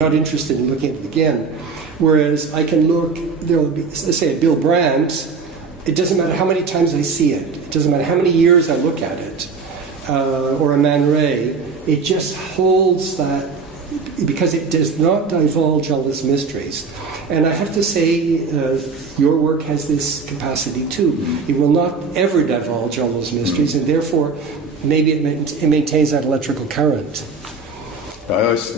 not interested in looking at it again. Whereas I can look, there will be, let's say, a Bill Brandt. It doesn't matter how many times I see it. It doesn't matter how many years I look at it. Or a Man Ray. It just holds that, because it does not divulge all its mysteries. And I have to say, your work has this capacity too. It will not ever divulge all those mysteries, and therefore, maybe it maintains that electrical current. I always,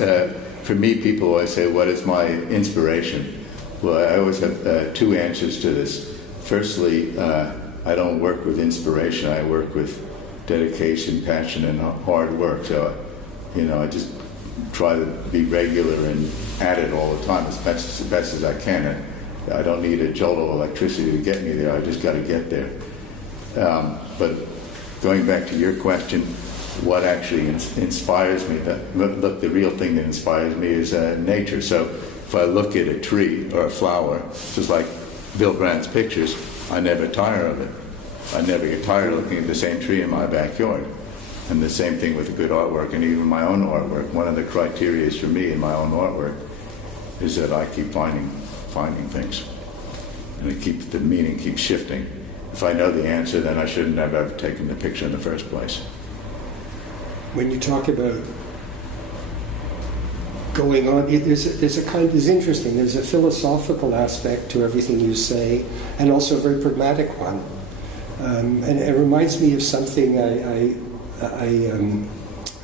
for me, people always say, what is my inspiration? Well, I always have two answers to this. Firstly, I don't work with inspiration. I work with dedication, passion, and hard work. So, I just try to be regular and at it all the time as best as I can. And I don't need a jolt of electricity to get me there. I just got to get there. But going back to your question, what actually inspires me? Look, the real thing that inspires me is nature. So if I look at a tree or a flower, just like Bill Brandt's pictures, I never tire of it. I never get tired of looking at the same tree in my backyard. And the same thing with the good artwork and even my own artwork. One of the criteria for me in my own artwork is that I keep finding things. And the meaning keeps shifting. If I know the answer, then I shouldn't have ever taken the picture in the first place. When you talk about going on, there's interesting. There's a philosophical aspect to everything you say, and also a very pragmatic one. And it reminds me of something I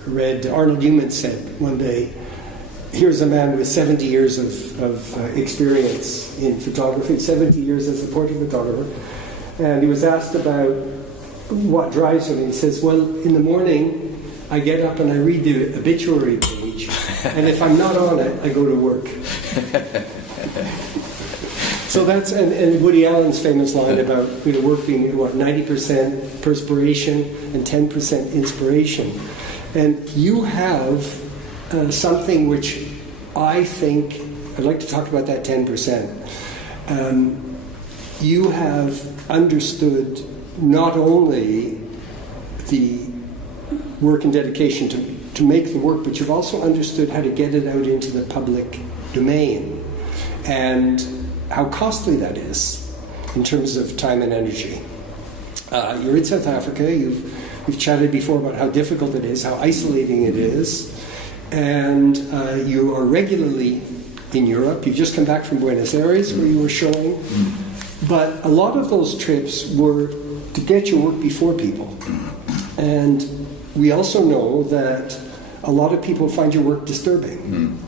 read. Arnold Newman said one day, here's a man with 70 years of experience in photography, 70 years as a portrait photographer, and he was asked about what drives him, and he says, well, in the morning I get up and I read the obituary page, and if I'm not on it, I go to work. So that's, and Woody Allen's famous line about work being 90% perspiration and 10% inspiration. And you have something which I think, I'd like to talk about that 10%. You have understood not only the work and dedication to make the work, but you've also understood how to get it out into the public domain. And how costly that is in terms of time and energy. You're in South Africa. We've chatted before about how difficult it is, how isolating it is, and you are regularly in Europe. You've just come back from Buenos Aires, where you were showing. But a lot of those trips were to get your work before people. And we also know that a lot of people find your work disturbing.